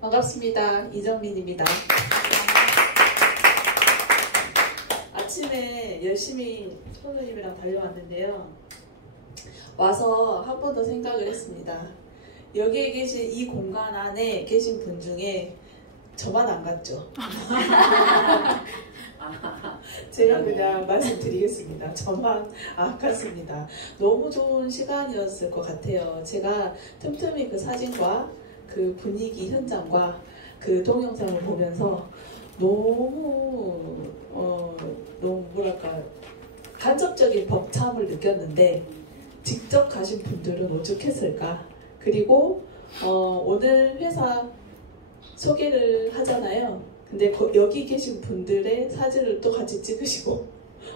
반갑습니다. 이정민입니다. 아침에 열심히 선생님이랑 달려왔는데요. 와서 한 번 더 생각을 했습니다. 여기에 계신 이 공간 안에 계신 분 중에 저만 안 갔죠? 제가 그냥 말씀드리겠습니다. 저만 안 갔습니다. 너무 좋은 시간이었을 것 같아요. 제가 틈틈이 그 사진과 그 분위기 현장과 그 동영상을 보면서 너무 뭐랄까 간접적인 벅참을 느꼈는데 직접 가신 분들은 오죽했을까. 그리고 오늘 회사 소개를 하잖아요. 근데 여기 계신 분들의 사진을 또 같이 찍으시고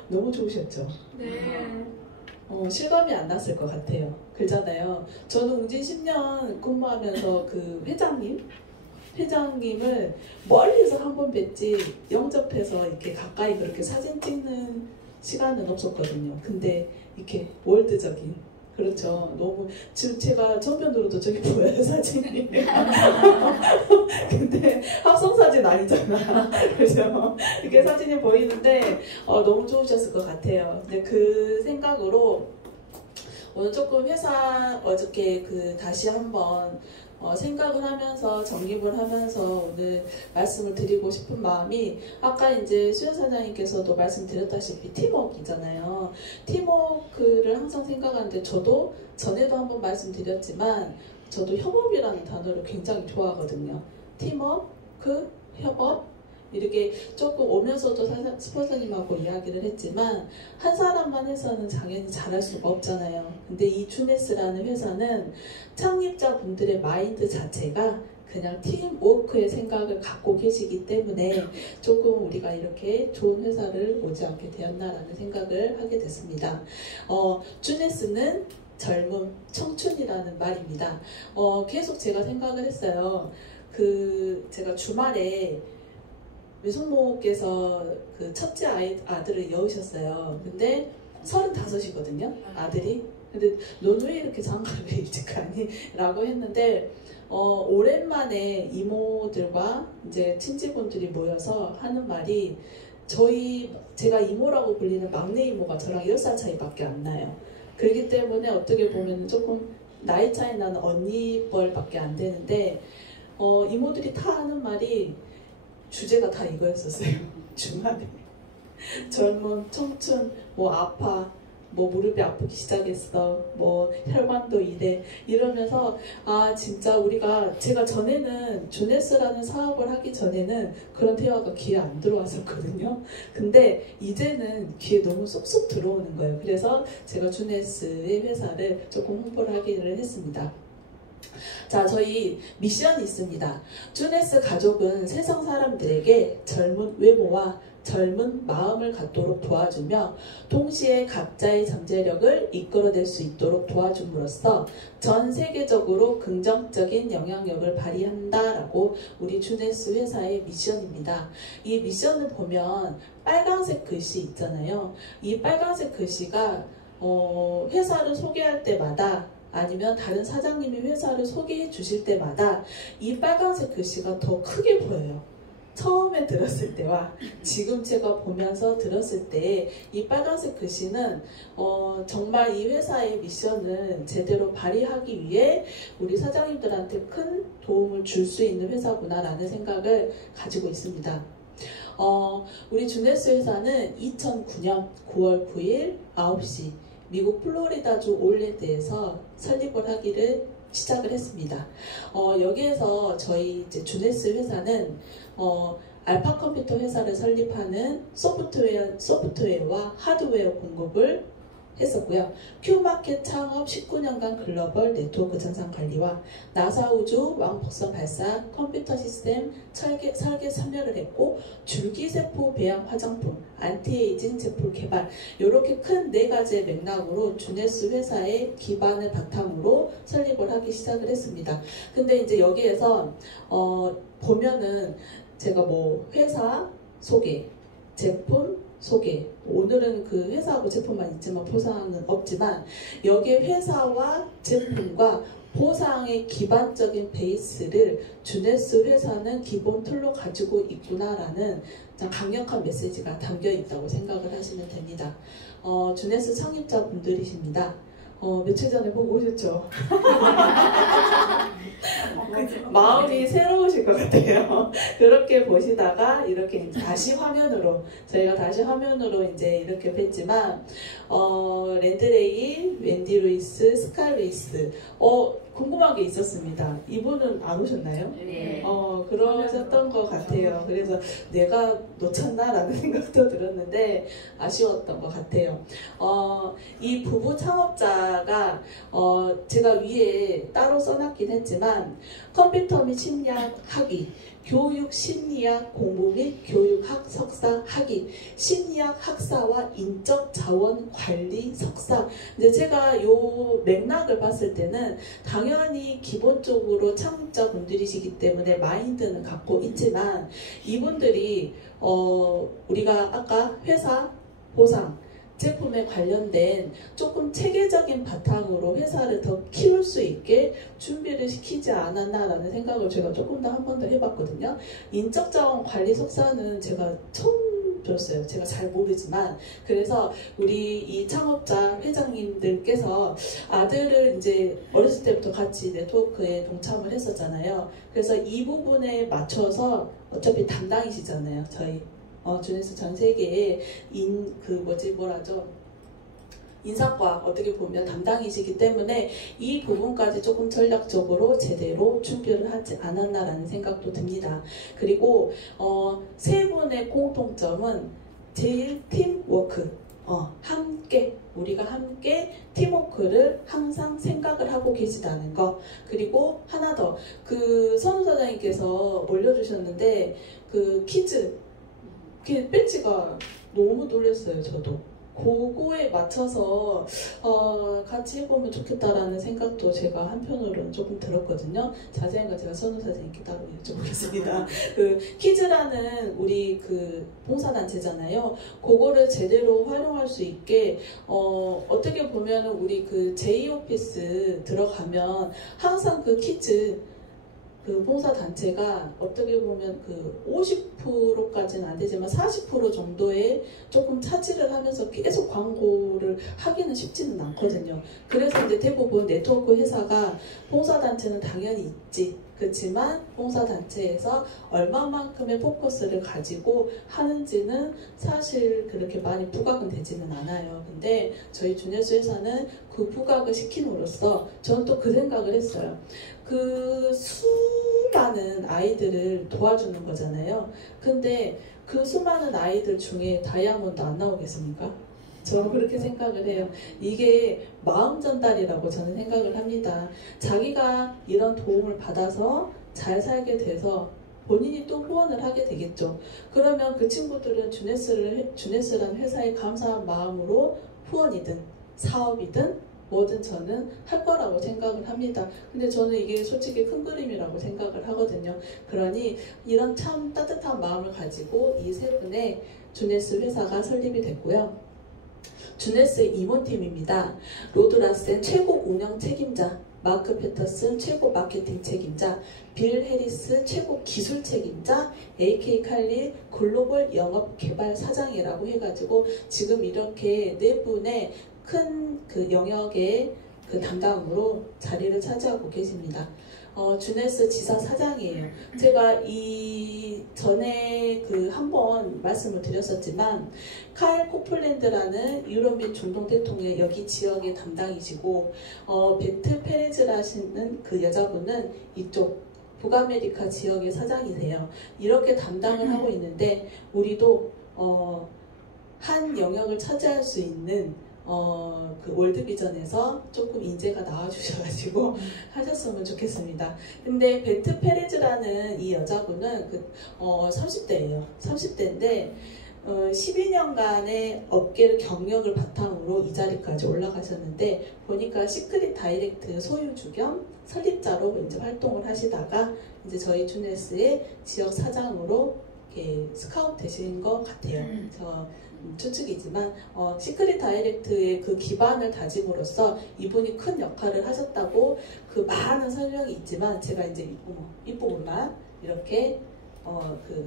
너무 좋으셨죠? 네. 실감이 안 났을 것 같아요. 그러잖아요. 저는 웅진 10년 근무하면서 그 회장님을 멀리서 한 번 뵀지 영접해서 이렇게 가까이 그렇게 사진 찍는 시간은 없었거든요. 근데 이렇게 월드적인, 그렇죠. 너무 지금 제가 정면으로도 저기 보여요, 사진이. 근데 합성 사진 아니잖아. 그죠? 이렇게 사진이 보이는데 너무 좋으셨을 것 같아요. 근데 그 생각으로 오늘 조금 회사 어저께 다시 한번 생각을 하면서 정립을 하면서 오늘 말씀을 드리고 싶은 마음이, 아까 이제 수연 사장님께서도 말씀드렸다시피 팀워크이잖아요. 팀워크를 항상 생각하는데 저도 전에도 한번 말씀드렸지만 저도 협업이라는 단어를 굉장히 좋아하거든요. 팀워크, 협업, 이렇게 조금 오면서도 스포서님하고 이야기를 했지만 한 사람만 해서는 당연히 잘할 수가 없잖아요. 근데 이 주네스라는 회사는 창립자분들의 마인드 자체가 그냥 팀워크의 생각을 갖고 계시기 때문에 조금 우리가 이렇게 좋은 회사를 오지 않게 되었나라는 생각을 하게 됐습니다. 주네스는 젊음, 청춘이라는 말입니다. 계속 제가 생각을 했어요. 제가 주말에 외숙모께서 그 첫째 아들을 여우셨어요. 근데 35이거든요, 아들이. 근데 넌 왜 이렇게 장가를 일찍 가니? 라고 했는데, 오랜만에 이모들과 이제 친지분들이 모여서 하는 말이, 제가 이모라고 불리는 막내 이모가 저랑 10살 차이밖에 안 나요. 그렇기 때문에 어떻게 보면 조금 나이 차이 나는 언니뻘밖에 안 되는데, 이모들이 다 하는 말이 주제가 다 이거였었어요. 주말에 젊은, 청춘, 뭐 아파, 뭐 무릎이 아프기 시작했어, 뭐 혈관도 이래, 이러면서 진짜 제가 전에는 주네스라는 사업을 하기 전에는 그런 대화가 귀에 안 들어왔었거든요. 근데 이제는 귀에 너무 쏙쏙 들어오는 거예요. 그래서 제가 주네스의 회사를 조금 홍보를 하기를 했습니다. 자, 저희 미션이 있습니다. 주네스 가족은 세상 사람들에게 젊은 외모와 젊은 마음을 갖도록 도와주며 동시에 각자의 잠재력을 이끌어낼 수 있도록 도와줌으로써 전 세계적으로 긍정적인 영향력을 발휘한다라고 우리 주네스 회사의 미션입니다. 이 미션을 보면 빨간색 글씨 있잖아요. 이 빨간색 글씨가 회사를 소개할 때마다 아니면 다른 사장님이 회사를 소개해 주실 때마다 이 빨간색 글씨가 더 크게 보여요. 처음에 들었을 때와 지금 제가 보면서 들었을 때 이 빨간색 글씨는 정말 이 회사의 미션을 제대로 발휘하기 위해 우리 사장님들한테 큰 도움을 줄 수 있는 회사구나 라는 생각을 가지고 있습니다. 우리 주네스 회사는 2009년 9월 9일 9시 미국 플로리다주 올랜드에서 설립을 하기를 시작을 했습니다. 여기에서 저희 이제 주네스 회사는 알파 컴퓨터 회사를 설립하는 소프트웨어와 하드웨어 공급을 했었고요. 큐마켓 창업 19년간 글로벌 네트워크 전산 관리와 나사 우주 왕복선 발사 컴퓨터 시스템 설계 참여를 했고, 줄기세포 배양 화장품, 안티에이징 제품 개발, 이렇게 큰 4가지의 맥락으로 주네스 회사의 기반을 바탕으로 설립을 하기 시작을 했습니다. 근데 이제 여기에서 보면은 제가 뭐 회사 소개, 제품 소개, 오늘은 그 회사하고 제품만 있지만 보상은 없지만 여기에 회사와 제품과 보상의 기반적인 베이스를 주네스 회사는 기본 툴로 가지고 있구나라는 강력한 메시지가 담겨 있다고 생각을 하시면 됩니다. 주네스 창립자분들이십니다. 며칠 전에 보고 오셨죠? 마음이 새로우실 것 같아요. 그렇게 보시다가 이렇게 다시 화면으로, 저희가 다시 화면으로 이제 이렇게 뵀지만, 랜드레이, 웬디 루이스, 스칼 루이스, 궁금한 게 있었습니다. 이분은 안 오셨나요? 네. 그러셨던 것 같아요. 그래서 내가 놓쳤나라는 생각도 들었는데 아쉬웠던 것 같아요. 이 부부 창업자가 제가 위에 따로 써놨긴 했지만 컴퓨터 및 심리학 학위, 교육 심리학 공부 및 교육학 석사 학위, 심리학 학사와 인적 자원 관리 석사. 근데 제가 요 맥락을 봤을 때는 당연히 기본적으로 창립자분들이시기 때문에 마인드는 갖고 있지만 이분들이 우리가 아까 회사 보상 제품에 관련된 조금 체계적인 바탕으로 회사를 더 키울 수 있게 준비를 시키지 않았나라는 생각을 제가 조금 더 한 번 더 해봤거든요. 인적자원 관리 석사는 제가 처음 들었어요. 제가 잘 모르지만. 그래서 우리 이 창업자 회장님들께서 아들을 이제 어렸을 때부터 같이 네트워크에 동참을 했었잖아요. 그래서 이 부분에 맞춰서 어차피 담당이시잖아요. 저희 주네스 전 세계의 인사과 어떻게 보면 담당이시기 때문에 이 부분까지 조금 전략적으로 제대로 준비를 하지 않았나라는 생각도 듭니다. 그리고 세 분의 공통점은 제일 팀워크, 우리가 함께 팀워크를 항상 생각을 하고 계시다는 거. 그리고 하나 더, 선우 사장님께서 올려주셨는데 퀴즈 배지가 너무 놀랐어요. 저도 그거에 맞춰서 같이 해보면 좋겠다라는 생각도 제가 한편으로는 조금 들었거든요. 자세한 건 제가 선우 사장님께 따로 여쭤보겠습니다. 퀴즈라는 우리 봉사단체잖아요. 그거를 제대로 활용할 수 있게 어떻게 보면 우리 J오피스 들어가면 항상 퀴즈 봉사단체가 어떻게 보면 50%까지는 안 되지만 40% 정도의 조금 차지를 하면서 계속 광고를 하기는 쉽지는 않거든요. 그래서 이제 대부분 네트워크 회사가 봉사단체는 당연히 있지. 그렇지만 봉사단체에서 얼마만큼의 포커스를 가지고 하는지는 사실 그렇게 많이 부각은 되지는 않아요. 근데 저희 주네스 회사는 그 부각을 시킴으로써 저는 또 그 생각을 했어요. 수많은 아이들을 도와주는 거잖아요. 근데 그 수많은 아이들 중에 다이아몬드 안 나오겠습니까? 저는 그렇게 생각을 해요. 이게 마음 전달이라고 저는 생각을 합니다. 자기가 이런 도움을 받아서 잘 살게 돼서 본인이 또 후원을 하게 되겠죠. 그러면 그 친구들은 주네스라는 회사에 감사한 마음으로 후원이든 사업이든 뭐든 저는 할 거라고 생각을 합니다. 근데 저는 이게 솔직히 큰 그림이라고 생각을 하거든요. 그러니 이런 참 따뜻한 마음을 가지고 이 세 분의 주네스 회사가 설립이 됐고요. 주네스의 임원팀입니다. 로드 라센 최고 운영 책임자, 마크 패터슨 최고 마케팅 책임자, 빌 해리스 최고 기술 책임자, AK 칼리 글로벌 영업 개발 사장이라고 해가지고 지금 이렇게 네 분의 큰 영역의 담당으로 자리를 차지하고 계십니다. 주네스 지사 사장이에요. 제가 전에 한번 말씀을 드렸었지만 카일 코플랜드라는 유럽 및 중동 대통령 여기 지역의 담당이시고 베트 페레즈라시는 여자분은 이쪽 북아메리카 지역의 사장이세요. 이렇게 담당을 하고 있는데 우리도 한 영역을 차지할 수 있는 월드비전에서 조금 인재가 나와주셔가지고 하셨으면 좋겠습니다. 근데 베트 페레즈라는 이 여자분은 30대예요. 30대인데 12년간의 업계 경력을 바탕으로 이 자리까지 올라가셨는데 보니까 시크릿 다이렉트 소유주 겸 설립자로 이제 활동을 하시다가 이제 저희 주네스의 지역 사장으로 이렇게 스카우트 되신 것 같아요. 추측이지만 시크릿 다이렉트의 그 기반을 다짐으로써 이분이 큰 역할을 하셨다고 그 많은 설명이 있지만 제가 이제 윗부분만 이렇게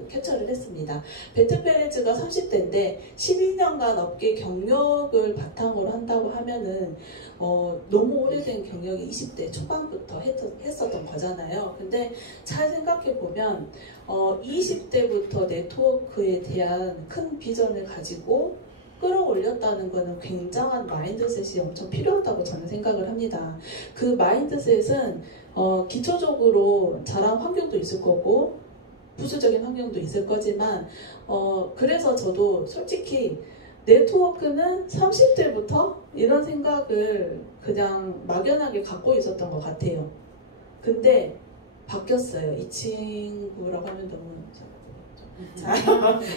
캡처를 했습니다. 베트 페레즈가 30대인데 12년간 업계 경력을 바탕으로 한다고 하면은 너무 오래된 경력이 20대 초반부터 했었던 거잖아요. 근데 잘 생각해 보면 20대부터 네트워크에 대한 큰 비전을 가지고 끌어올렸다는 것은 굉장한 마인드셋이 엄청 필요하다고 저는 생각을 합니다. 그 마인드셋은 기초적으로 자란 환경도 있을 거고 부수적인 환경도 있을 거지만 그래서 저도 솔직히 네트워크는 30대부터 이런 생각을 그냥 막연하게 갖고 있었던 것 같아요. 근데 바뀌었어요. 이 친구라고 하면 너무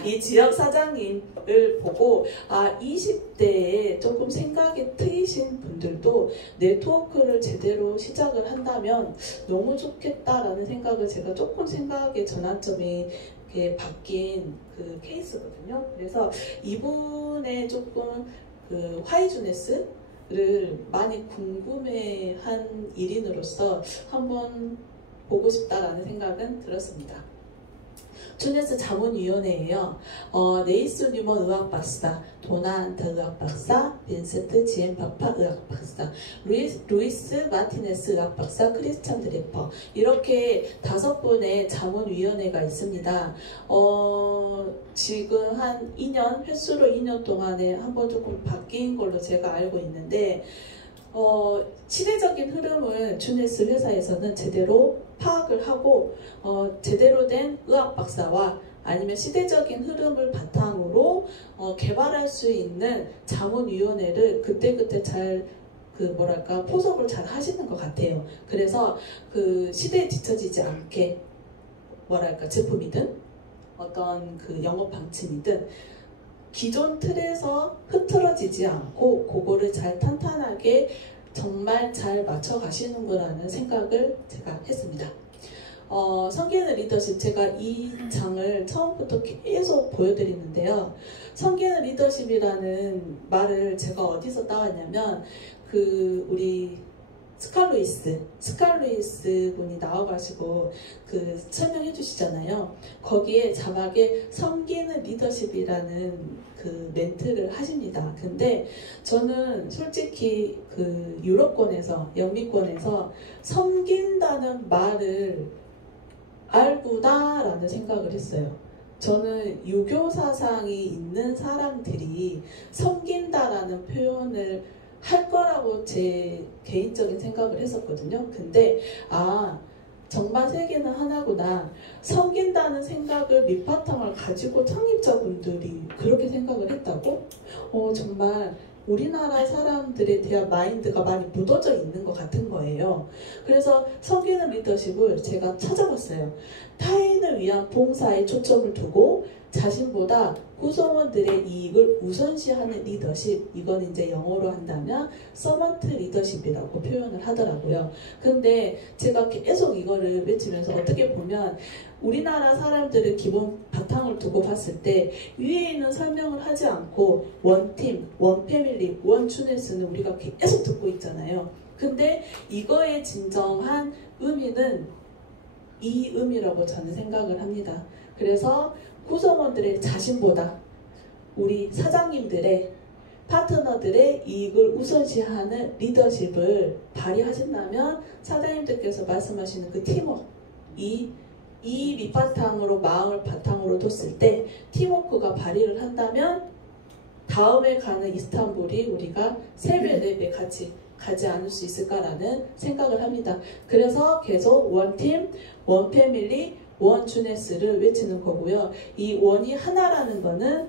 이 지역 사장님을 보고 20대에 조금 생각이 트이신 분들도 네트워크를 제대로 시작을 한다면 너무 좋겠다라는 생각을 제가 조금 생각의 전환점이 이렇게 바뀐 그 케이스거든요. 그래서 이분의 조금 그 화이주네스를 많이 궁금해한 일인으로서 한번 보고 싶다라는 생각은 들었습니다. 주네스 자문위원회예요. 네이스 뉴먼 의학박사, 도나한트 의학박사, 빈센트 지엠파파 의학박사, 루이스 마티네스 의학박사, 크리스찬 드레퍼 이렇게 5분의 자문위원회가 있습니다. 지금 한 2년, 횟수로 2년 동안에 한번 조금 바뀐 걸로 제가 알고 있는데 시대적인 흐름을 주네스 회사에서는 제대로 파악을 하고 제대로 된 의학 박사와 아니면 시대적인 흐름을 바탕으로 개발할 수 있는 자문위원회를 그때그때 잘 포석을 잘 하시는 것 같아요. 그래서 그 시대에 뒤처지지 않게 제품이든 어떤 그 영업 방침이든 기존 틀에서 흐트러지지 않고 그거를 잘 탄탄하게 정말 잘 맞춰 가시는구나라는 생각을 제가 했습니다. 성기는 리더십, 제가 이 장을 처음부터 계속 보여드리는데요. 성기는 리더십이라는 말을 제가 어디서 따왔냐면 우리 스칼루이스 분이 나와가지고 설명해 주시잖아요. 거기에 자막에 섬기는 리더십이라는 그 멘트를 하십니다. 근데 저는 솔직히 유럽권에서, 영미권에서 섬긴다는 말을 알구나라는 생각을 했어요. 저는 유교 사상이 있는 사람들이 섬긴다라는 표현을 할 거라고 제 개인적인 생각을 했었거든요. 근데 정말 세계는 하나구나. 섬긴다는 생각을 밑바탕을 가지고 창립자분들이 그렇게 생각을 했다고? 정말 우리나라 사람들에 대한 마인드가 많이 묻어져 있는 것 같은 거예요. 그래서 섬기는 리더십을 제가 찾아봤어요. 타인을 위한 봉사에 초점을 두고 자신보다 구성원들의 이익을 우선시하는 리더십, 이건 이제 영어로 한다면 서번트 리더십이라고 표현을 하더라고요. 근데 제가 계속 이거를 외치면서 어떻게 보면 우리나라 사람들의 기본 바탕을 두고 봤을 때 위에 있는 설명을 하지 않고 원팀, 원패밀리, 원추네스는 우리가 계속 듣고 있잖아요. 근데 이거의 진정한 의미는 이 의미라고 저는 생각을 합니다. 그래서 구성원들의 자신보다 우리 사장님들의 파트너들의 이익을 우선시하는 리더십을 발휘하신다면 사장님들께서 말씀하시는 그 팀워크, 이 밑바탕으로 마음을 바탕으로 뒀을 때 팀워크가 발휘를 한다면 다음에 가는 이스탄불이 우리가 3배, 4배 같이 가지 않을 수 있을까라는 생각을 합니다. 그래서 계속 원팀, 원패밀리, 원주네스를 외치는 거고요. 이 원이 하나라는 거는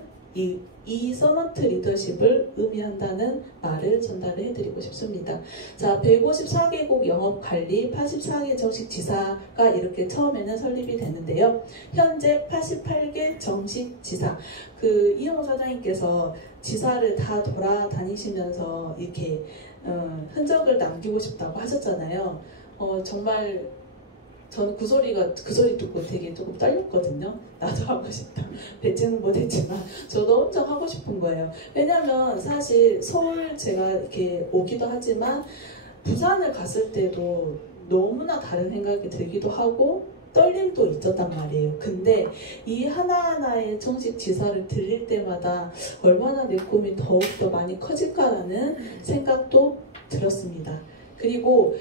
이 서먼트 리더십을 의미한다는 말을 전달을 해드리고 싶습니다. 자, 154개국 영업관리, 84개 정식 지사가 이렇게 처음에는 설립이 되는데요. 현재 88개 정식 지사. 이영호 사장님께서 지사를 다 돌아다니시면서 이렇게 흔적을 남기고 싶다고 하셨잖아요. 정말 저는 그 소리 듣고 되게 조금 떨렸거든요. 나도 하고 싶다. 뱉지는 못했지만 저도 엄청 하고 싶은 거예요. 왜냐면 사실 서울 제가 이렇게 오기도 하지만 부산을 갔을 때도 너무나 다른 생각이 들기도 하고 떨림도 있었단 말이에요. 근데 이 하나하나의 정식 지사를 들릴 때마다 얼마나 내 꿈이 더욱더 많이 커질까라는 생각도 들었습니다. 그리고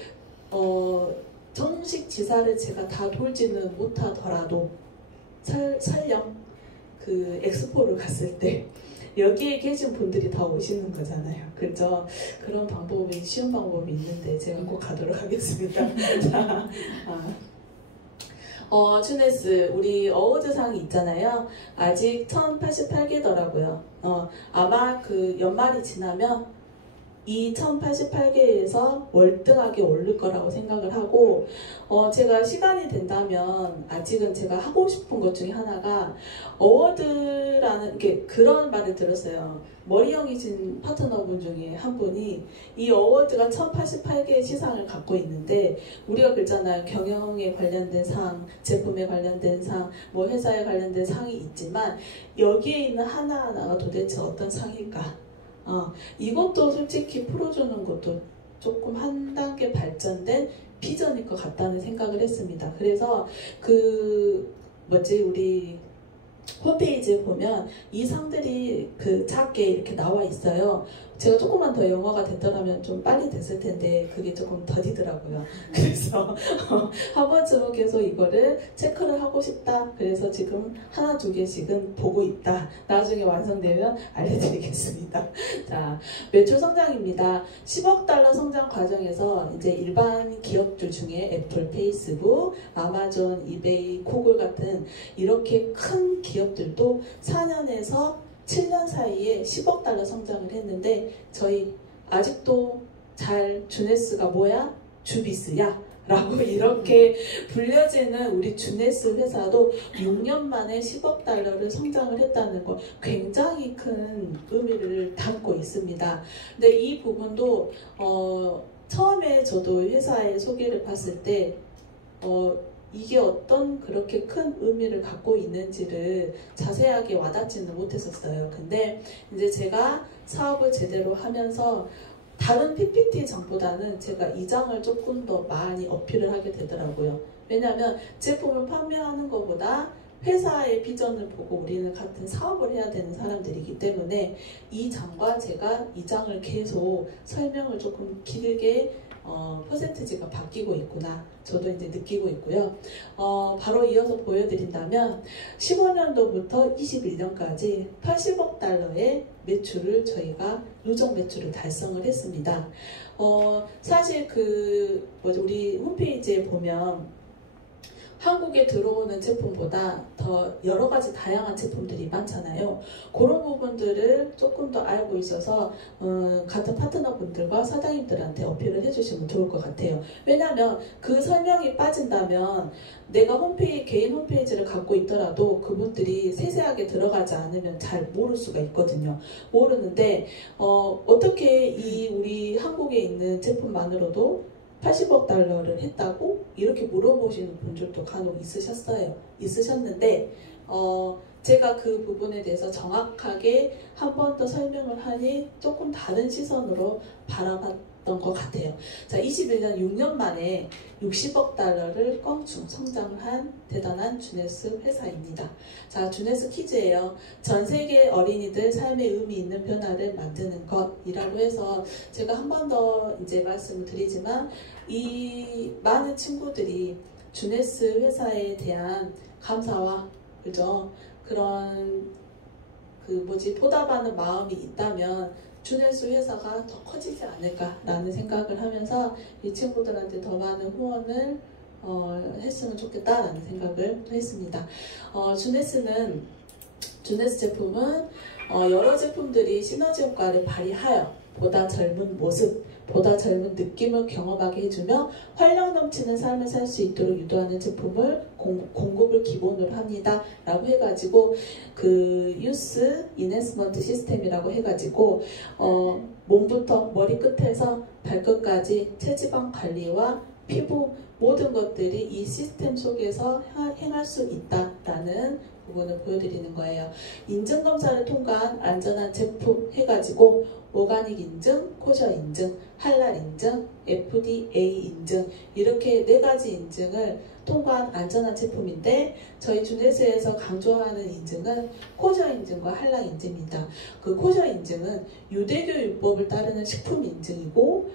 정식 지사를 제가 다 돌지는 못하더라도 설령 그 엑스포를 갔을 때 여기에 계신 분들이 다 오시는 거잖아요. 그죠? 그런 방법이 쉬운 방법이 있는데 제가 꼭 가도록 하겠습니다. 자, 주네스 우리 어워드상이 있잖아요. 아직 1088개더라고요. 아마 그 연말이 지나면 이 1088개에서 월등하게 오를 거라고 생각을 하고 제가 시간이 된다면 아직은 제가 하고 싶은 것 중에 하나가 어워드라는 그런 말을 들었어요. 머리형이신 파트너분 중에 한 분이 이 어워드가 1088개의 시상을 갖고 있는데 우리가 그러잖아요. 경영에 관련된 상, 제품에 관련된 상, 뭐 회사에 관련된 상이 있지만 여기에 있는 하나하나가 도대체 어떤 상일까? 이것도 솔직히 풀어주는 것도 조금 한 단계 발전된 비전일 것 같다는 생각을 했습니다. 그래서 우리 홈페이지에 보면 이 상들이 작게 이렇게 나와 있어요. 제가 조금만 더 영어가 됐더라면 좀 빨리 됐을 텐데 그게 조금 더디더라고요. 그래서 한 번쯤은 계속 이거를 체크를 하고 싶다. 그래서 지금 하나 두 개씩은 보고 있다. 나중에 완성되면 알려드리겠습니다. 자, 매출 성장입니다. 10억 달러 성장 과정에서 이제 일반 기업들 중에 애플, 페이스북, 아마존, 이베이, 구글 같은 이렇게 큰 기업들도 4년에서 7년 사이에 10억 달러 성장을 했는데 저희 아직도 주네스가 뭐야? 주비스야? 라고 이렇게 불려지는 우리 주네스 회사도 6년 만에 10억 달러를 성장을 했다는 거 굉장히 큰 의미를 담고 있습니다. 근데 이 부분도 처음에 저도 회사의 소개를 봤을 때 이게 어떤 그렇게 큰 의미를 갖고 있는지를 자세하게 와닿지는 못했었어요. 근데 이제 제가 사업을 제대로 하면서 다른 PPT장보다는 제가 이 장을 조금 더 많이 어필을 하게 되더라고요. 왜냐하면 제품을 판매하는 것보다 회사의 비전을 보고 우리는 같은 사업을 해야 되는 사람들이기 때문에 이 장과 제가 이 장을 계속 설명을 조금 길게 퍼센티지가 바뀌고 있구나. 저도 이제 느끼고 있고요. 바로 이어서 보여드린다면 15년도부터 21년까지 80억 달러의 매출을 저희가 누적 매출을 달성을 했습니다. 사실 우리 홈페이지에 보면 한국에 들어오는 제품보다 더 여러 가지 다양한 제품들이 많잖아요. 그런 부분들을 조금 더 알고 있어서 같은 파트너분들과 사장님들한테 어필을 해주시면 좋을 것 같아요. 왜냐하면 그 설명이 빠진다면 내가 개인 홈페이지를 갖고 있더라도 그분들이 세세하게 들어가지 않으면 잘 모를 수가 있거든요. 모르는데 어떻게 우리 한국에 있는 제품만으로도 80억 달러를 했다고? 이렇게 물어보시는 분들도 간혹 있으셨는데 제가 그 부분에 대해서 정확하게 한 번 더 설명을 하니 조금 다른 시선으로 바라봤던 것 같아요. 자, 21년 6년 만에 60억 달러를 껑충 성장한 대단한 주네스 회사입니다. 자, 주네스 퀴즈예요. 전 세계 어린이들 삶에 의미 있는 변화를 만드는 것이라고 해서 제가 한 번 더 이제 말씀을 드리지만 이 많은 친구들이 주네스 회사에 대한 감사와 그런 보답하는 마음이 있다면 주네스 회사가 더 커지지 않을까라는 생각을 하면서 이 친구들한테 더 많은 후원을 했으면 좋겠다라는 생각을 했습니다. 주네스 제품은 여러 제품들이 시너지 효과를 발휘하여 보다 젊은 모습, 보다 젊은 느낌을 경험하게 해주며 활력 넘치는 삶을 살 수 있도록 유도하는 제품을 공급을 기본으로 합니다. 라고 해가지고 유스 이네스먼트 시스템이라고 해가지고 몸부터 머리 끝에서 발끝까지 체지방 관리와 피부 모든 것들이 이 시스템 속에서 행할 수 있다라는 부분을 보여드리는 거예요. 인증검사를 통과한 안전한 제품 해가지고 오가닉 인증, 코셔 인증, 할랄 인증, FDA 인증 이렇게 4가지 인증을 통과한 안전한 제품인데 저희 주네스에서 강조하는 인증은 코셔 인증과 할랄 인증입니다. 그 코셔 인증은 유대교 율법을 따르는 식품 인증이고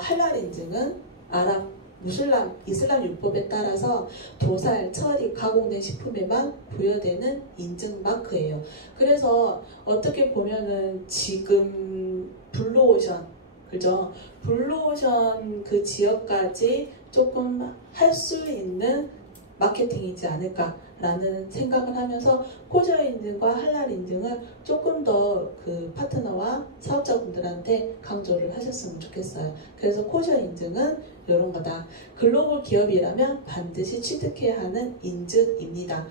할랄 인증은 아랍 이슬람 율법에 따라서 도살, 처리, 가공된 식품에만 부여되는 인증 마크예요. 그래서 어떻게 보면은 지금 블루오션, 그죠? 블루오션 그 지역까지 조금 할 수 있는 마케팅이지 않을까라는 생각을 하면서 코셔 인증과 할랄 인증을 조금 더 그 파트너와 사업자분들한테 강조를 하셨으면 좋겠어요. 그래서 코셔 인증은 이런 거다. 글로벌 기업이라면 반드시 취득해야 하는 인증입니다.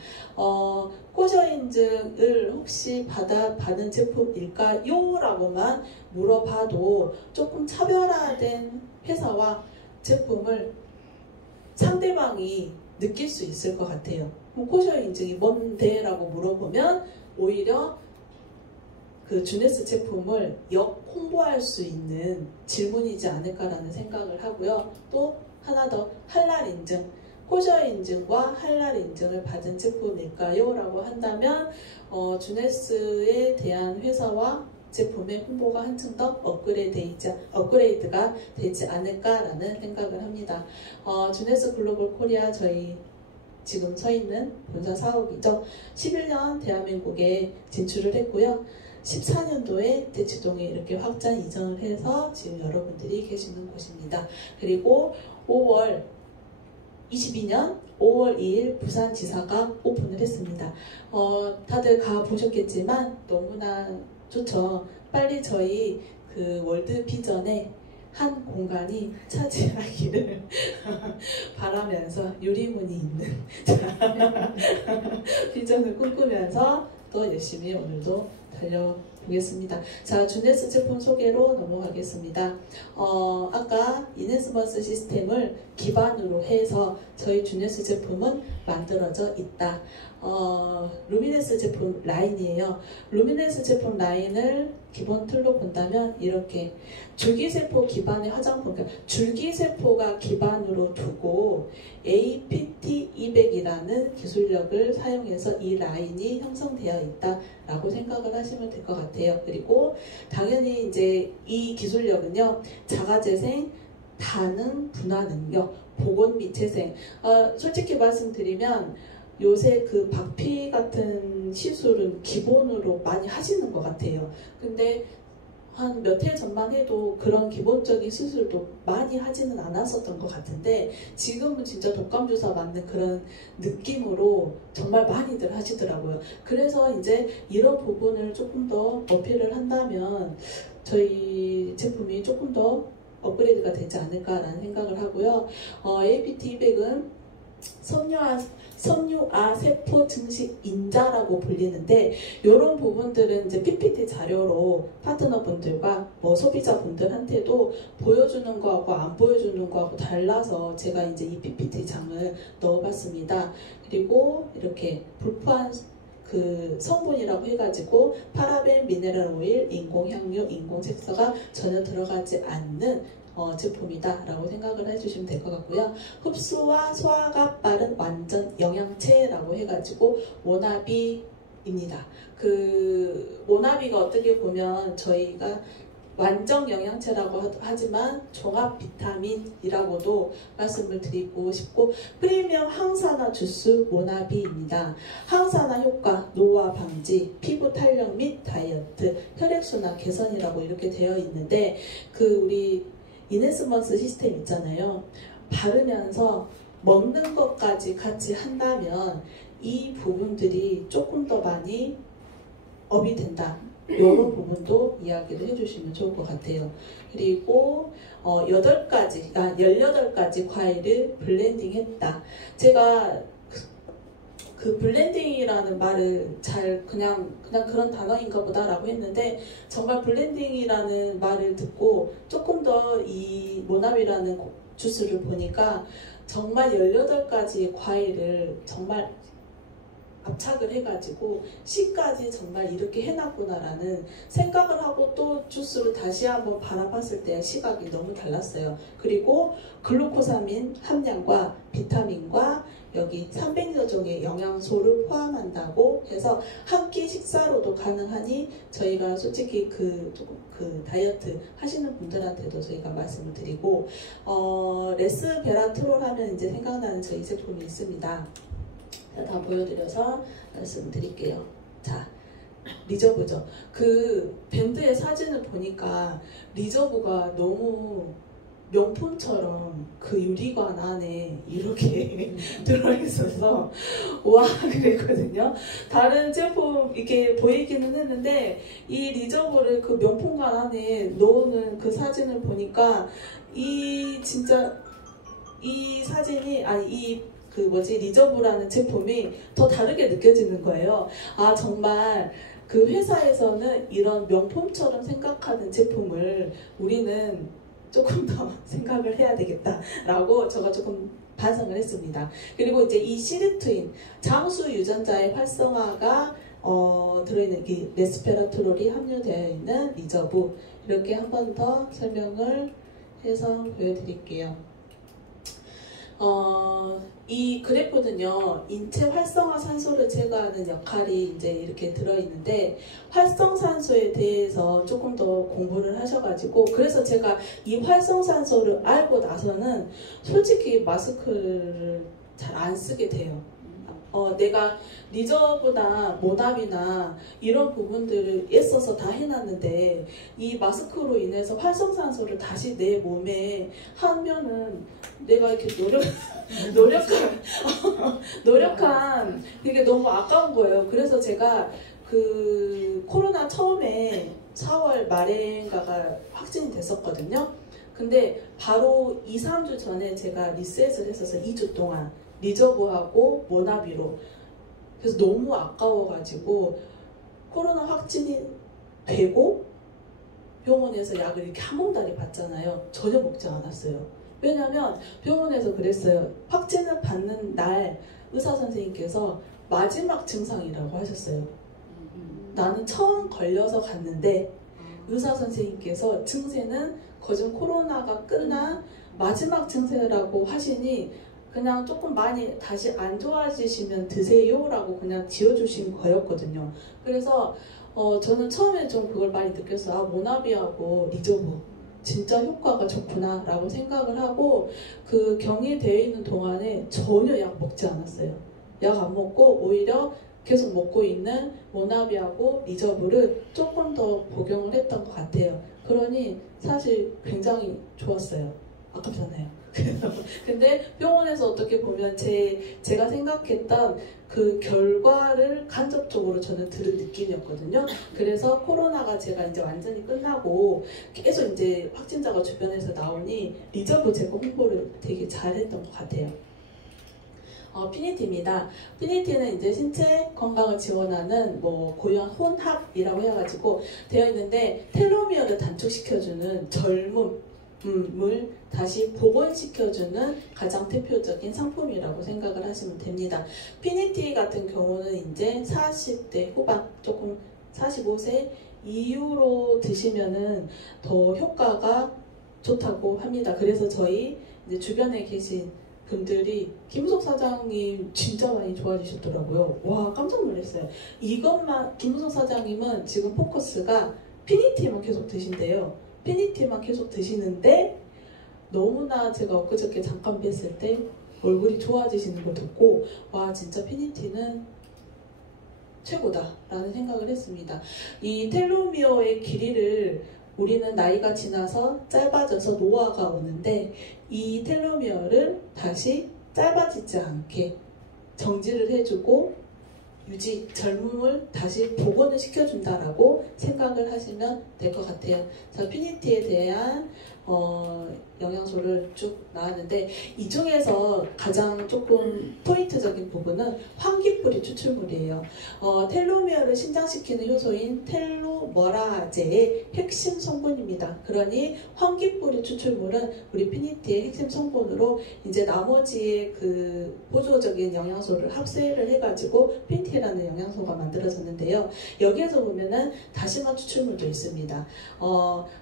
코셔 인증을 혹시 받은 제품일까요? 라고만 물어봐도 조금 차별화된 회사와 제품을 상대방이 느낄 수 있을 것 같아요. 코셔 인증이 뭔데? 라고 물어보면 오히려 그 주네스 제품을 홍보할 수 있는 질문이지 않을까라는 생각을 하고요. 또 하나 더 할랄 인증, 코셔 인증과 할랄 인증을 받은 제품일까요? 라고 한다면 주네스에 대한 회사와 제품의 홍보가 한층 더 업그레이드가 되지 않을까라는 생각을 합니다. 주네스 글로벌 코리아 저희 지금 서 있는 본사 사옥이죠. 11년 대한민국에 진출을 했고요. 14년도에 대치동에 이렇게 확장 이전을 해서 지금 여러분들이 계시는 곳입니다. 그리고 22년 5월 2일 부산지사가 오픈을 했습니다. 다들 가보셨겠지만 너무나 좋죠. 빨리 저희 그 월드 비전에 한 공간이 차지하기를 바라면서 유리문이 있는 비전을 꿈꾸면서 또 열심히 오늘도 달려보겠습니다. 자, 주네스 제품 소개로 넘어가겠습니다. 아까 이네스먼스 시스템을 기반으로 해서 저희 주네스 제품은 만들어져 있다. 루미네스 제품 라인이에요. 루미네스 제품 라인을 기본 틀로 본다면 이렇게 줄기세포 기반의 화장품, 그러니까 줄기세포가 기반으로 두고 APT200이라는 기술력을 사용해서 이 라인이 형성되어 있다라고 생각을 하시면 될 것 같아요. 그리고 당연히 이제 이 기술력은요, 자가재생, 다능, 분화 능력, 복원 및 재생. 솔직히 말씀드리면 요새 그 박피 같은 시술은 기본으로 많이 하시는 것 같아요. 근데 한 몇 해 전만 해도 그런 기본적인 시술도 많이 하지는 않았었던 것 같은데 지금은 진짜 독감주사 맞는 그런 느낌으로 정말 많이들 하시더라고요. 그래서 이제 이런 부분을 조금 더 어필을 한다면 저희 제품이 조금 더 업그레이드가 되지 않을까라는 생각을 하고요. APT200은 섬유아 세포 증식 인자라고 불리는데 이런 부분들은 이제 PPT 자료로 파트너분들과 소비자분들한테도 보여주는 거하고 안 보여주는 거하고 달라서 제가 이제 이 PPT 장을 넣어봤습니다. 그리고 이렇게 불포한 그 성분이라고 해가지고 파라벤, 미네랄 오일, 인공향료, 인공색소가 전혀 들어가지 않는 제품이다 라고 생각을 해주시면 될 것 같고요. 흡수와 소화가 빠른 완전 영양체라고 해가지고 모나비입니다. 그 모나비가 어떻게 보면 저희가 완전 영양체라고 하지만 종합 비타민이라고도 말씀을 드리고 싶고, 프리미엄 항산화 주스 모나비입니다. 항산화 효과, 노화 방지, 피부 탄력 및 다이어트, 혈액순환 개선이라고 이렇게 되어 있는데 그 우리 이네스먼스 시스템 있잖아요. 바르면서 먹는 것까지 같이 한다면 이 부분들이 조금 더 많이 업이 된다. 이런 부분도 이야기를 해주시면 좋을 것 같아요. 그리고 18가지 과일을 블렌딩했다. 제가 그 블렌딩이라는 말을 잘 그냥 그런 단어인가 보다라고 했는데 정말 블렌딩이라는 말을 듣고 조금 더 이 모나비라는 주스를 보니까 정말 18가지 과일을 정말 압착을 해가지고 C까지 정말 이렇게 해놨구나라는 생각을 하고 또 주스를 다시 한번 바라봤을 때 시각이 너무 달랐어요. 그리고 글루코사민 함량과 비타민과 여기 300여 종의 영양소를 포함한다고 해서 한 끼 식사로도 가능하니 저희가 솔직히 그 다이어트 하시는 분들한테도 저희가 말씀을 드리고 레스베라트롤 하면 이제 생각나는 저희 제품이 있습니다. 다 보여드려서 말씀드릴게요. 자, 리저브죠. 그 밴드의 사진을 보니까 리저브가 너무 명품처럼 그 유리관 안에 이렇게 들어있어서 와 그랬거든요. 다른 제품 이렇게 보이기는 했는데 이 리저브를 그 명품관 안에 넣는 그 사진을 보니까 이 진짜 이 사진이 리저브라는 제품이 더 다르게 느껴지는 거예요. 아 정말 그 회사에서는 이런 명품처럼 생각하는 제품을 우리는 조금 더 생각을 해야 되겠다라고 제가 조금 반성을 했습니다. 그리고 이제 이 시르트인 장수 유전자의 활성화가 들어있는 이 레스베라트롤이 함유되어 있는 리저브 이렇게 한 번 더 설명을 해서 보여드릴게요. 이 그래프는요, 인체 활성화 산소를 제거하는 역할이 이제 이렇게 들어있는데, 활성산소에 대해서 조금 더 공부를 하셔가지고, 그래서 제가 이 활성산소를 알고 나서는 솔직히 마스크를 잘 안 쓰게 돼요. 내가 리저브나 모납이나 이런 부분들을 애써서 다 해놨는데 이 마스크로 인해서 활성산소를 다시 내 몸에 하면은 내가 이렇게 노력한 이게 너무 아까운 거예요. 그래서 제가 그 코로나 처음에 4월 말인가가 확진이 됐었거든요. 근데 바로 2, 3주 전에 제가 리셋을 했어서 2주 동안 리저브하고 모나비로 그래서 너무 아까워가지고 코로나 확진이 되고 병원에서 약을 이렇게 한 몽다리 받잖아요. 전혀 먹지 않았어요. 왜냐면 병원에서 그랬어요. 확진을 받는 날 의사 선생님께서 마지막 증상이라고 하셨어요. 나는 처음 걸려서 갔는데 의사 선생님께서 증세는 거진 코로나가 끝난 마지막 증세라고 하시니 그냥 조금 많이 다시 안 좋아지시면 드세요 라고 그냥 지어주신 거였거든요. 그래서 저는 처음에 좀 그걸 많이 느꼈어요. 아, 모나비하고 리저브 진짜 효과가 좋구나 라고 생각을 하고 그 격리되어 있는 동안에 전혀 약 먹지 않았어요. 약 안 먹고 오히려 계속 먹고 있는 모나비하고 리저브를 조금 더 복용을 했던 것 같아요. 그러니 사실 굉장히 좋았어요. 아깝잖아요. 근데 병원에서 어떻게 보면 제가 생각했던 그 결과를 간접적으로 저는 들은 느낌이었거든요. 그래서 코로나가 제가 이제 완전히 끝나고 계속 이제 확진자가 주변에서 나오니 리저브 제거 홍보를 되게 잘했던 것 같아요. 피니티입니다. 피니티는 이제 신체 건강을 지원하는 고유한 혼합이라고 해가지고 되어 있는데 텔로미어를 단축시켜주는 젊음을 다시 복원시켜주는 가장 대표적인 상품이라고 생각을 하시면 됩니다. 피니티 같은 경우는 이제 40대 후반, 조금 45세 이후로 드시면은 더 효과가 좋다고 합니다. 그래서 저희 이제 주변에 계신 분들이 김우석 사장님 진짜 많이 좋아지셨더라고요. 와, 깜짝 놀랐어요. 이것만 김우석 사장님은 지금 포커스가 피니티만 계속 드신대요. 피니티만 계속 드시는데 너무나 제가 엊그저께 잠깐 뵀을 때 얼굴이 좋아지시는 걸 듣고 와, 진짜 피니티는 최고다 라는 생각을 했습니다. 이 텔로미어의 길이를 우리는 나이가 지나서 짧아져서 노화가 오는데 이 텔로미어를 다시 짧아지지 않게 정지를 해주고 젊음을 다시 복원을 시켜준다라고 생각을 하시면 될 것 같아요. 자, 피니티에 대한 영양소를 쭉 나왔는데 이 중에서 가장 조금 포인트적인 부분은 환기뿌리 추출물이에요. 텔로미어를 신장시키는 효소인 텔로머라제의 핵심 성분입니다. 그러니 환기뿌리 추출물은 우리 피니티의 핵심 성분으로 이제 나머지의 그 보조적인 영양소를 합세를 해가지고 피니티라는 영양소가 만들어졌는데요. 여기에서 보면은 다시마 추출물도 있습니다.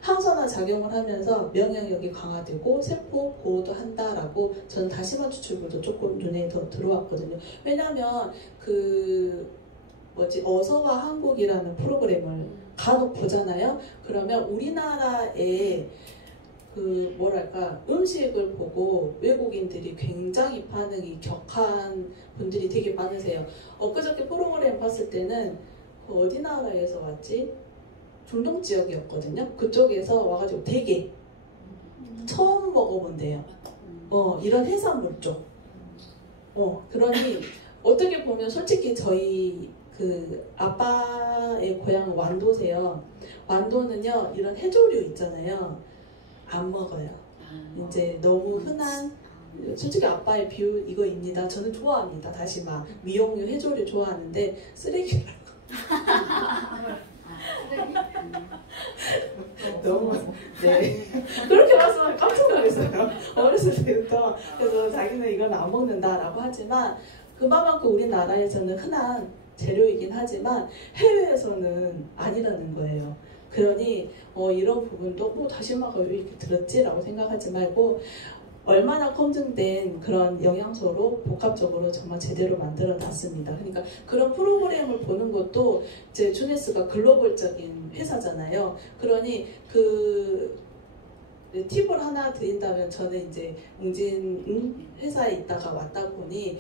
항산화 작용을 하면서 면역력이 강화되고 세포 보호도 한다라고 저는 다시마 추출물도 조금 눈에 더 들어왔거든요. 왜냐하면 어서와 한국이라는 프로그램을 간혹 보잖아요. 그러면 우리나라의 음식을 보고 외국인들이 굉장히 반응이 격한 분들이 되게 많으세요. 엊그저께 프로그램 봤을 때는 어디 나라에서 왔지? 중동 지역이었거든요. 그쪽에서 와가지고 되게 처음 먹어본대요. 이런 해산물 쪽. 그러니 어떻게 보면 솔직히 저희 아빠의 고향은 완도세요. 완도는요, 이런 해조류 있잖아요. 안 먹어요. 이제 너무 흔한, 솔직히 아빠의 뷰 이거입니다. 저는 좋아합니다. 다시마, 미용류, 해조류 좋아하는데 쓰레기라고. 너무 네 그렇게 봤으면 깜짝 놀랐어요. 어렸을 때부터. 그래서 자기는 이건 안 먹는다라고 하지만 그만큼 우리나라에서는 흔한 재료이긴 하지만 해외에서는 아니라는 거예요. 그러니 이런 부분도 다시마가 왜 이렇게 들었지라고 생각하지 말고 얼마나 검증된 그런 영양소로 복합적으로 정말 제대로 만들어 놨습니다. 그러니까 그런 프로그램을 보는 것도 이제 주네스가 글로벌적인 회사잖아요. 그러니 팁을 하나 드린다면 저는 이제 웅진 회사에 있다가 왔다 보니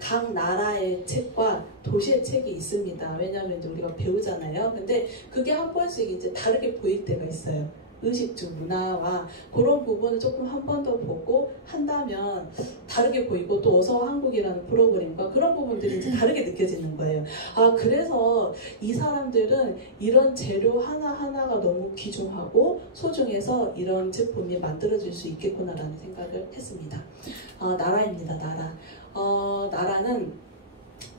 각 나라의 책과 도시의 책이 있습니다. 왜냐하면 이제 우리가 배우잖아요. 근데 그게 한 번씩 이제 다르게 보일 때가 있어요. 의식주 문화와 그런 부분을 조금 한 번 더 보고 한다면 다르게 보이고 또 어서와 한국이라는 프로그램과 그런 부분들이 이제 다르게 느껴지는 거예요. 그래서 이 사람들은 이런 재료 하나하나가 너무 귀중하고 소중해서 이런 제품이 만들어질 수 있겠구나라는 생각을 했습니다. 나라입니다. 나라는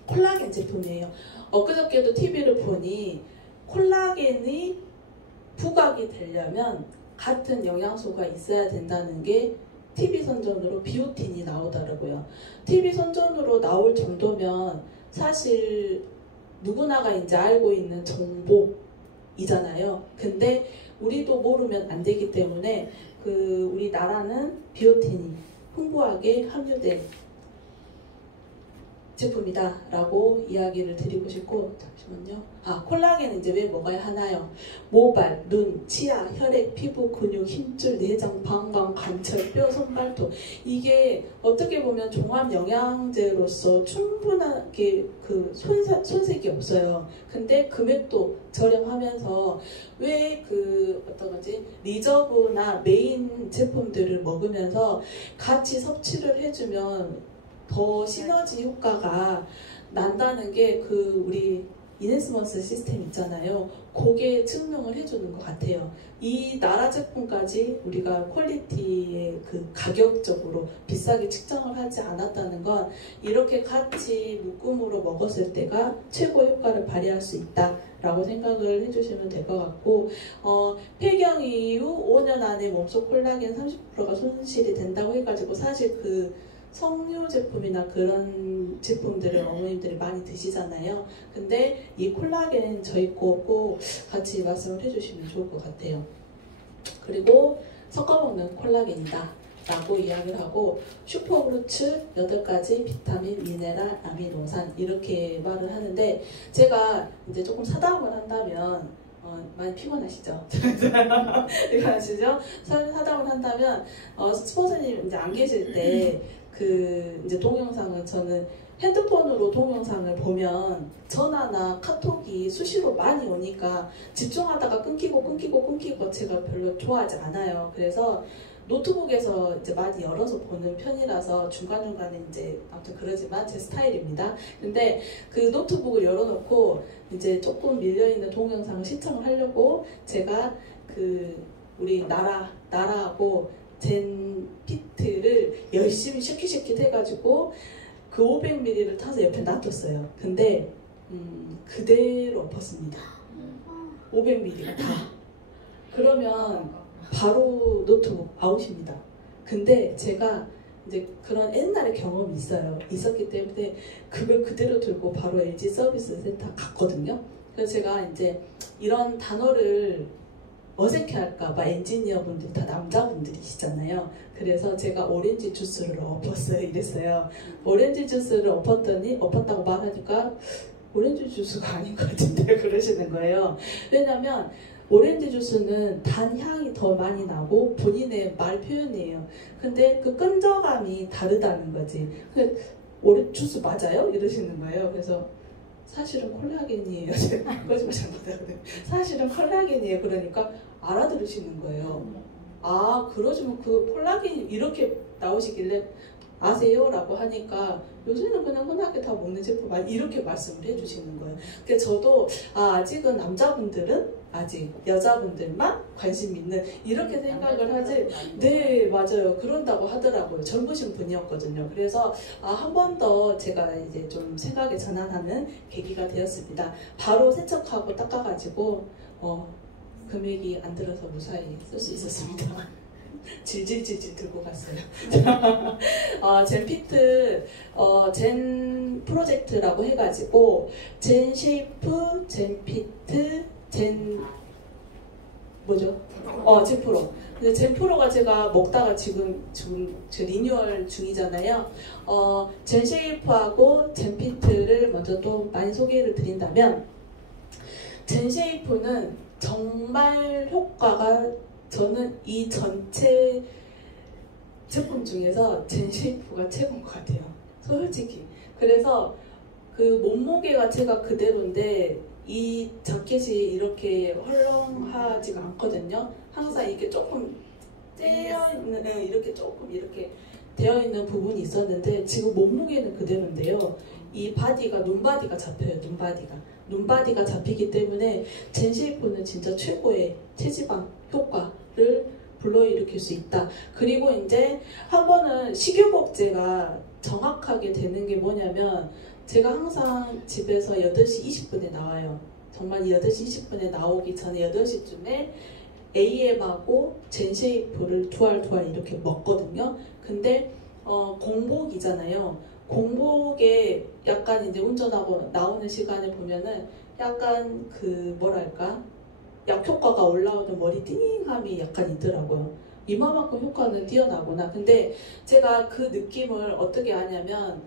콜라겐 제품이에요. 엊그저께도 TV를 보니 콜라겐이 부각이 되려면 같은 영양소가 있어야 된다는 게 TV 선전으로 비오틴이 나오더라고요. TV 선전으로 나올 정도면 사실 누구나가 이제 알고 있는 정보이잖아요. 근데 우리도 모르면 안 되기 때문에 우리나라는 비오틴이 풍부하게 함유된 제품이다 라고 이야기를 드리고 싶고, 잠시만요. 콜라겐은 이제 왜 먹어야 하나요? 모발, 눈, 치아, 혈액, 피부, 근육, 힘줄, 내장, 방광, 관절, 뼈, 손발톱, 이게 어떻게 보면 종합 영양제로서 충분하게 손색이 없어요. 근데 금액도 저렴하면서 왜 리저브나 메인 제품들을 먹으면서 같이 섭취를 해주면 더 시너지 효과가 난다는 게 우리 이네스먼스 시스템 있잖아요. 그게 증명을 해주는 것 같아요. 이 나라 제품까지 우리가 퀄리티의 가격적으로 비싸게 측정을 하지 않았다는 건 이렇게 같이 묶음으로 먹었을 때가 최고 효과를 발휘할 수 있다 라고 생각을 해주시면 될 것 같고, 폐경 이후 5년 안에 몸속 콜라겐 30%가 손실이 된다고 해가지고 사실 석류 제품이나 그런 제품들을 어머님들이 많이 드시잖아요. 근데 이 콜라겐 저희 거 꼭 같이 말씀을 해주시면 좋을 것 같아요. 그리고 섞어먹는 콜라겐이다 라고 이야기를 하고, 슈퍼그루츠 8가지 비타민, 미네랄, 아미노산 이렇게 말을 하는데, 제가 이제 조금 사담을 한다면 많이 피곤하시죠? 피곤하시죠? 사담을 한다면 스포츠님 이제 안 계실 때 이제 동영상을 저는 핸드폰으로 동영상을 보면 전화나 카톡이 수시로 많이 오니까 집중하다가 끊기고 제가 별로 좋아하지 않아요. 그래서 노트북에서 이제 많이 열어서 보는 편이라서 중간중간에 이제 아무튼 그러지만 제 스타일입니다. 근데 노트북을 열어놓고 이제 조금 밀려있는 동영상을 시청을 하려고 제가 우리 나라하고 젠피트를 열심히 쉐킷쉐킷 해가지고 그 500ml를 타서 옆에 놔뒀어요. 근데 그대로 엎었습니다. 500ml가 다. 그러면 바로 노트북 아웃입니다. 근데 제가 이제 그런 옛날에 경험이 있었기 때문에 그걸 그대로 들고 바로 LG 서비스 센터 갔거든요. 그래서 제가 이제 이런 단어를 어색해할까봐 엔지니어분들 다 남자분들이시잖아요. 그래서 제가 오렌지 주스를 엎었어요. 이랬어요. 오렌지 주스를 엎었다고 말하니까 오렌지 주스가 아닌 것 같은데 그러시는 거예요. 왜냐면 오렌지 주스는 단 향이 더 많이 나고 본인의 말 표현이에요. 근데 그 끈적함이 다르다는 거지. 오렌지 주스 맞아요? 이러시는 거예요. 그래서 사실은 콜라겐이에요. 거짓말 잘못하거든요. 사실은 콜라겐이에요. 그러니까 알아들으시는 거예요. 아, 그러시면 그 콜라겐이 이렇게 나오시길래 아세요? 라고 하니까 요새는 그냥 흔하게 다 먹는 제품 이렇게 말씀을 해주시는 거예요. 그러니까 저도 아직은 남자분들은 아직 여자분들만 관심 있는 이렇게 생각을 하지. 네, 맞아요. 그런다고 하더라고요. 젊으신 분이었거든요. 그래서 한 번 더 제가 이제 좀 생각에 전환하는 계기가 되었습니다. 바로 세척하고 닦아가지고 금액이 안 들어서 무사히 쓸 수 있었습니다. 질질질질 들고 갔어요. 젠피트 젠 프로젝트라고 해가지고 젠 쉐이프, 젠피트, 젠 프로. 근데 젠 프로가 제가 먹다가 지금 제 리뉴얼 중이잖아요. 젠 쉐이프하고 젠 피트를 먼저 또 많이 소개를 드린다면 젠 쉐이프는 정말 효과가 저는 이 전체 제품 중에서 젠 쉐이프가 최고인 것 같아요. 솔직히. 그래서 그 몸무게가 제가 그대로인데 이 자켓이 이렇게 헐렁하지가 않거든요. 항상 이게 조금 떼어있는, 이렇게 조금 이렇게 되어있는 부분이 있었는데 지금 몸무게는 그대로인데요. 이 바디가 눈바디가 잡혀요. 눈바디가 잡히기 때문에 젠 쉐이프는 진짜 최고의 체지방 효과를 불러일으킬 수 있다. 그리고 이제 한 번은 식욕억제가 정확하게 되는 게 뭐냐면 제가 항상 집에서 8시 20분에 나와요. 정말 8시 20분에 나오기 전에 8시쯤에 AM하고 젠 쉐이프를 두알 이렇게 먹거든요. 근데 공복이잖아요. 공복에 약간 이제 운전하고 나오는 시간에 보면은 약간 약효과가 올라오는 머리 띵함이 약간 있더라고요. 이만큼 효과는 뛰어나구나. 근데 제가 그 느낌을 어떻게 아냐면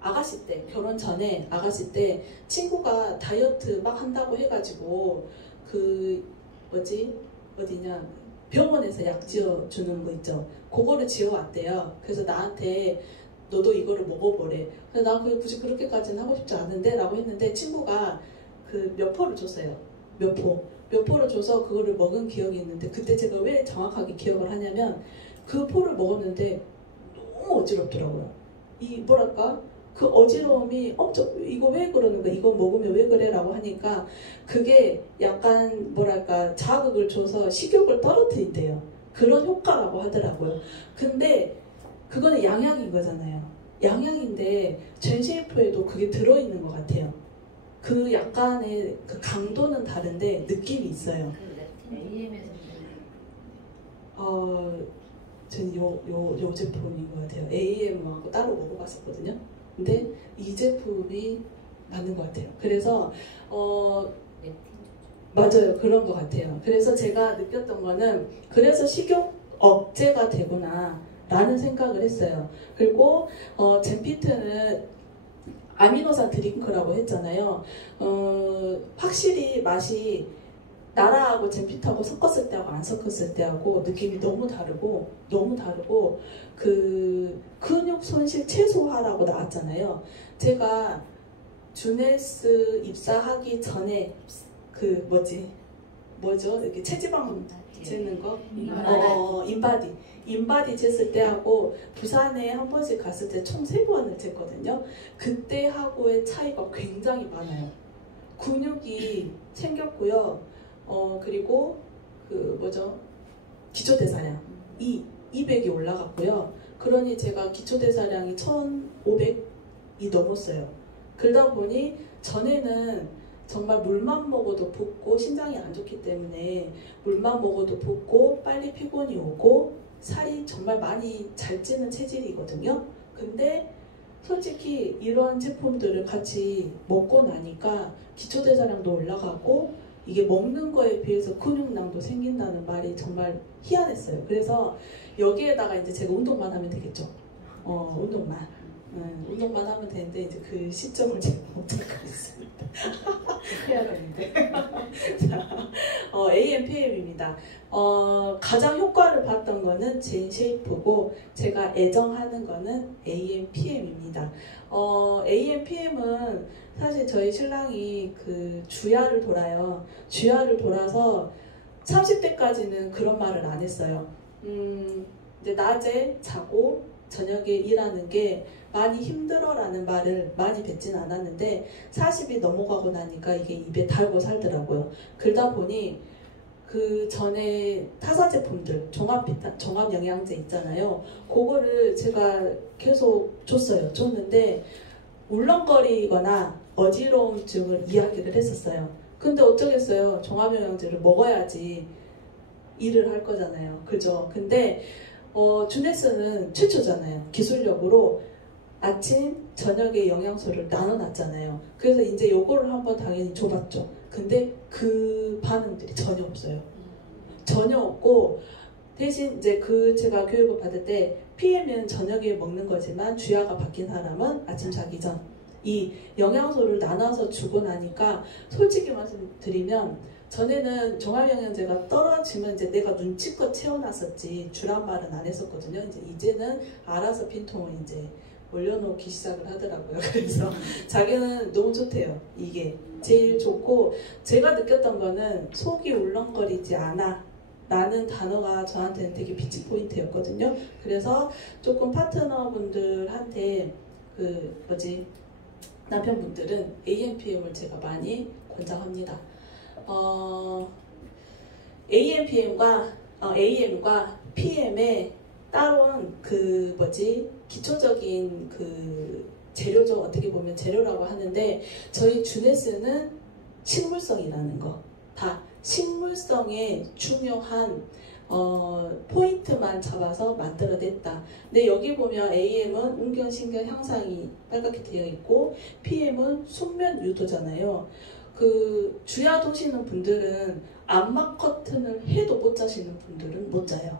아가씨 때, 결혼 전에 아가씨 때 친구가 다이어트 막 한다고 해가지고 어디냐 병원에서 약 지어주는 거 있죠. 그거를 지어왔대요. 그래서 나한테 너도 이거를 먹어보래. 근데 난 그게 굳이 그렇게까지는 하고 싶지 않은데 라고 했는데 친구가 몇 포를 줬어요. 몇 포를 줘서 그거를 먹은 기억이 있는데 그때 제가 왜 정확하게 기억을 하냐면 그 포를 먹었는데 너무 어지럽더라고요. 그 어지러움이 이거 왜 그러는 거야? 이거 먹으면 왜 그래? 라고 하니까 그게 약간 자극을 줘서 식욕을 떨어뜨린대요. 그런 효과라고 하더라고요. 근데 그거는 양약인 거잖아요. 양약인데 젠 쉐이프에도 그게 들어있는 것 같아요. 그 약간의 그 강도는 다른데 느낌이 있어요. AM에서 저는 요 제품인 것 같아요. AM하고 따로 먹어봤었거든요. 근데 이 제품이 맞는 것 같아요. 그래서 맞아요. 그런 것 같아요. 그래서 제가 느꼈던 거는 그래서 식욕 억제가 되구나 라는 생각을 했어요. 그리고 젠피트는 아미노산 드링크라고 했잖아요. 확실히 맛이 나라하고 젠피트하고 섞었을 때하고 안 섞었을 때하고 느낌이 너무 다르고 그 근육 손실 최소화라고 나왔잖아요. 제가 주네스 입사하기 전에 이렇게 체지방 재는 거? 인바디 쟀을 때하고 부산에 한 번씩 갔을 때 총 3번을 쟀거든요. 그때하고의 차이가 굉장히 많아요. 근육이 생겼고요. 그리고 기초대사량이 200이 올라갔고요. 그러니 제가 기초대사량이 1,500이 넘었어요. 그러다 보니 전에는 정말 물만 먹어도 붓고 신장이 안 좋기 때문에 물만 먹어도 붓고 빨리 피곤이 오고 살이 정말 많이 잘 찌는 체질이거든요. 근데 솔직히 이런 제품들을 같이 먹고 나니까 기초대사량도 올라가고 이게 먹는 거에 비해서 근육량도 생긴다는 말이 정말 희한했어요. 그래서 여기에다가 이제 제가 운동만 하면 되겠죠. 운동만. 운동만 하면 되는데 이제 그 시점을 제가 못 잡고 있습니다. 해야겠는데. 자, AMPM입니다. 가장 효과를 봤던 거는 젠쉐이프고 제가 애정하는 거는 AMPM입니다. AMPM은 사실 저희 신랑이 그 주야를 돌아요. 주야를 돌아서 30대까지는 그런 말을 안 했어요. 이제 낮에 자고 저녁에 일하는 게 많이 힘들어라는 말을 많이 뱉진 않았는데 40이 넘어가고 나니까 이게 입에 달고 살더라고요. 그러다 보니 그 전에 타사 제품들 종합 영양제 있잖아요. 그거를 제가 계속 줬는데 울렁거리거나 어지러움증을 이야기를 했었어요. 근데 어쩌겠어요. 종합 영양제를 먹어야지 일을 할 거잖아요. 그죠? 근데 주네스는 최초잖아요. 기술력으로 아침, 저녁에 영양소를 나눠놨잖아요. 그래서 이제 요거를 한번 당연히 줘봤죠. 근데 그 반응들이 전혀 없어요. 전혀 없고 대신 이제 제가 교육을 받을 때 PM은 저녁에 먹는 거지만 주야가 바뀐 사람은 아침 자기 전 이 영양소를 나눠서 주고 나니까 솔직히 말씀드리면 전에는 종합영양제가 떨어지면 이제 내가 눈치껏 채워놨었지 주란 말은 안 했었거든요. 이제는 알아서 빈통을 이제 올려놓기 시작을 하더라고요. 그래서 자기는 너무 좋대요. 이게 제일 좋고 제가 느꼈던 거는 속이 울렁거리지 않아 라는 단어가 저한테는 되게 피치 포인트였거든요. 그래서 조금 파트너분들한테 남편분들은 AMPM을 제가 많이 권장합니다. AM과 PM에 따로는 기초적인 재료죠. 어떻게 보면 재료라고 하는데 저희 주네스는 식물성이라는 거. 다 식물성에 중요한 포인트만 잡아서 만들어냈다. 근데 여기 보면 AM은 운경신경 향상이 빨갛게 되어 있고 PM은 숙면 유도잖아요. 주야 도시는 분들은 암막 커튼을 해도 못 자시는 분들은 못 자요.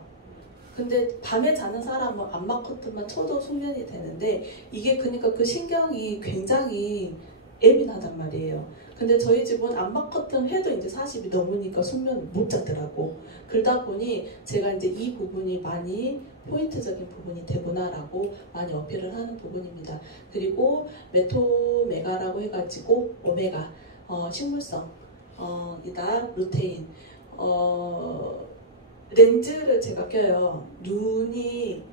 근데 밤에 자는 사람은 암막 커튼만 쳐도 숙면이 되는데 이게 그러니까 그 신경이 굉장히 예민하단 말이에요. 근데 저희 집은 암막 커튼 해도 이제 40이 넘으니까 숙면 못 자더라고. 그러다 보니 제가 이제 이 부분이 많이 포인트적인 부분이 되구나라고 많이 어필을 하는 부분입니다. 그리고 메토메가라고 해가지고 오메가, 식물성, 이다 루테인, 렌즈를 제가 껴요. 눈이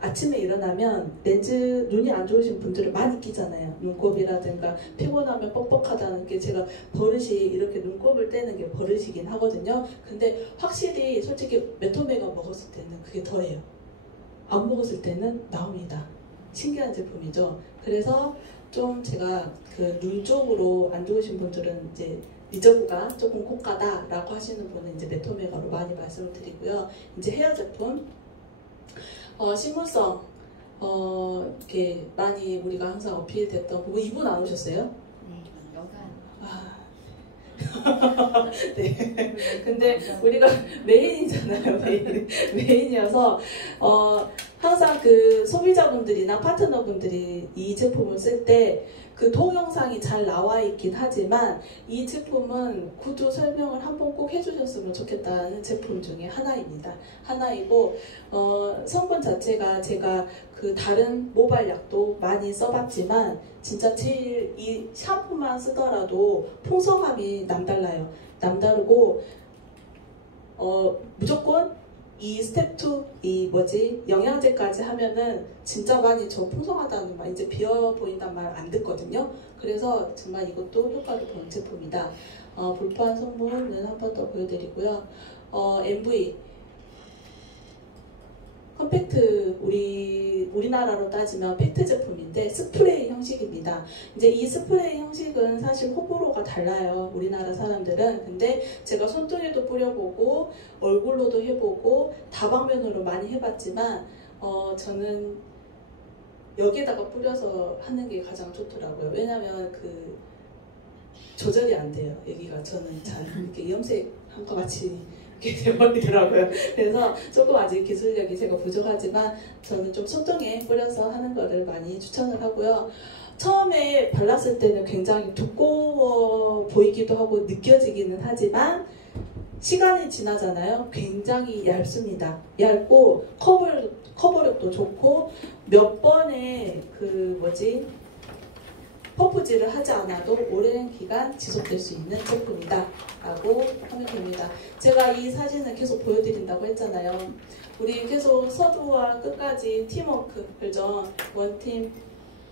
아침에 일어나면 눈이 안 좋으신 분들을 많이 끼잖아요. 눈곱이라든가 피곤하면 뻑뻑하다는 게 제가 버릇이 이렇게 눈곱을 떼는 게 버릇이긴 하거든요. 근데 확실히 솔직히 메토메가 먹었을 때는 그게 덜해요. 안 먹었을 때는 나옵니다. 신기한 제품이죠. 그래서 좀 제가 눈 쪽으로 안 좋으신 분들은 이제 리저브가 조금 고가다라고 하시는 분은 이제 메토메가로 많이 말씀을 드리고요. 이제 헤어 제품 식물성 이렇게 많이 우리가 항상 어필됐던 부분 이분 안 오셨어요? 네, 여간. 네. 근데 우리가 메인이잖아요. 메인이어서 항상 소비자분들이나 파트너분들이 이 제품을 쓸 때 동영상이 잘 나와 있긴 하지만 이 제품은 구두 설명을 한번 꼭 해주셨으면 좋겠다는 제품 중에 하나이고 성분 자체가 제가 다른 모발 약도 많이 써봤지만 진짜 제일 이 샴푸만 쓰더라도 풍성함이 남다르고 무조건 이 스텝 2 영양제까지 하면은 진짜 많이 저 풍성하다는 말, 이제 비어 보인단 말 안 듣거든요. 그래서 정말 이것도 효과를 보는 제품이다. 불판 성분은 한 번 더 보여드리고요. MV 컴팩트 우리나라로 따지면 팩트 제품인데 스프레이 형식입니다. 이제 이 스프레이 형식은 사실 호불호가 달라요. 우리나라 사람들은. 근데 제가 손등에도 뿌려보고 얼굴로도 해보고 다방면으로 많이 해봤지만 저는 여기에다가 뿌려서 하는 게 가장 좋더라고요. 왜냐면 그 조절이 안 돼요. 여기가 저는 잘 이렇게 염색한 것 같이 이렇게 돼버리더라고요. 그래서 조금 아직 기술력이 제가 부족하지만 저는 좀 손등에 뿌려서 하는 거를 많이 추천을 하고요. 처음에 발랐을 때는 굉장히 두꺼워 보이기도 하고 느껴지기는 하지만 시간이 지나잖아요. 굉장히 얇습니다. 얇고 커버력도 좋고 몇 번의 퍼프질을 하지 않아도 오랜 기간 지속될 수 있는 제품이다 라고 하면 됩니다. 제가 이 사진을 계속 보여드린다고 했잖아요. 우리 계속 서두와 끝까지 팀워크, 그죠? 원팀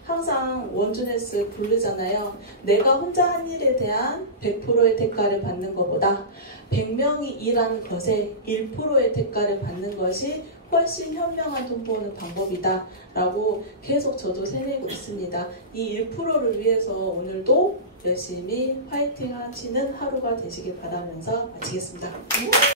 항상 원주네스 부르잖아요. 내가 혼자 한 일에 대한 100%의 대가를 받는 것보다 100명이 일하는 것에 1%의 대가를 받는 것이 훨씬 현명한 돈 버는 방법이다 라고 계속 저도 새내고 있습니다. 이 1%를 위해서 오늘도 열심히 파이팅 하시는 하루가 되시길 바라면서 마치겠습니다.